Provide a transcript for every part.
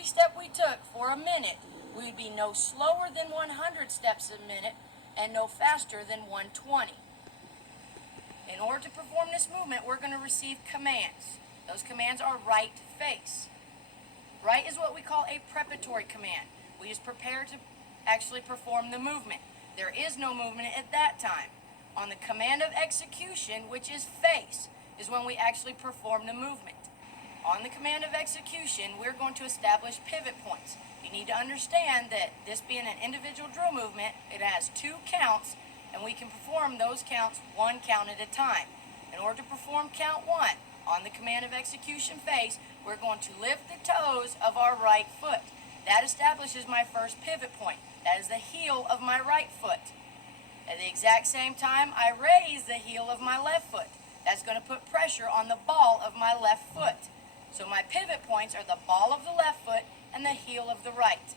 every step we took for a minute, we would be no slower than 100 steps a minute and no faster than 120. In order to perform this movement, we're going to receive commands. Those commands are right face. Right is what we call a preparatory command. We just prepare to actually perform the movement. There is no movement at that time. On the command of execution, which is face, is when we actually perform the movement. On the command of execution, we're going to establish pivot points. You need to understand that this being an individual drill movement, it has 2 counts, and we can perform those counts 1 count at a time. In order to perform count 1, on the command of execution face, we're going to lift the toes of our right foot. That establishes my first pivot point. That is the heel of my right foot. At the exact same time, I raise the heel of my left foot. That's going to put pressure on the ball of my left foot. So my pivot points are the ball of the left foot and the heel of the right.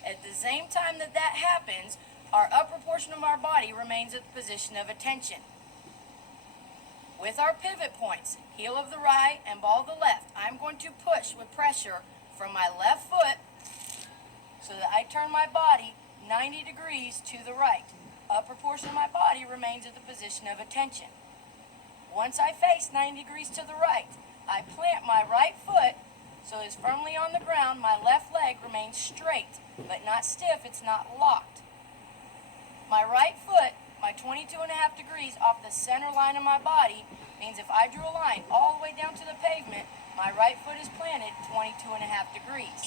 At the same time that that happens, our upper portion of our body remains at the position of attention. With our pivot points, heel of the right and ball of the left, I'm going to push with pressure from my left foot so that I turn my body 90 degrees to the right. Upper portion of my body remains at the position of attention. Once I face 90 degrees to the right, I plant my right foot so it's firmly on the ground. My left leg remains straight, but not stiff, it's not locked. My right foot, my 22.5 degrees off the center line of my body, means if I drew a line all the way down to the pavement, my right foot is planted 22.5 degrees.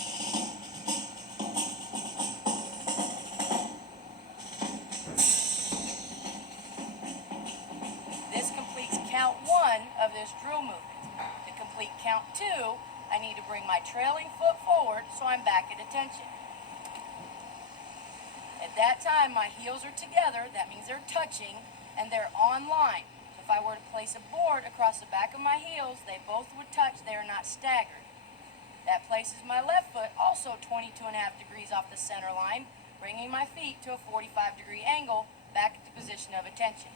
This completes count 1 of this drill movement. To complete count 2, I need to bring my trailing foot forward so I'm back at attention. At that time, my heels are together, that means they're touching, and they're on line. So if I were to place a board across the back of my heels, they both would touch, they are not staggered. That places my left foot also 22.5 degrees off the center line, bringing my feet to a 45-degree angle back at the position of attention.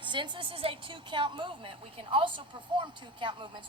Since this is a 2-count movement, we can also perform 2-count movements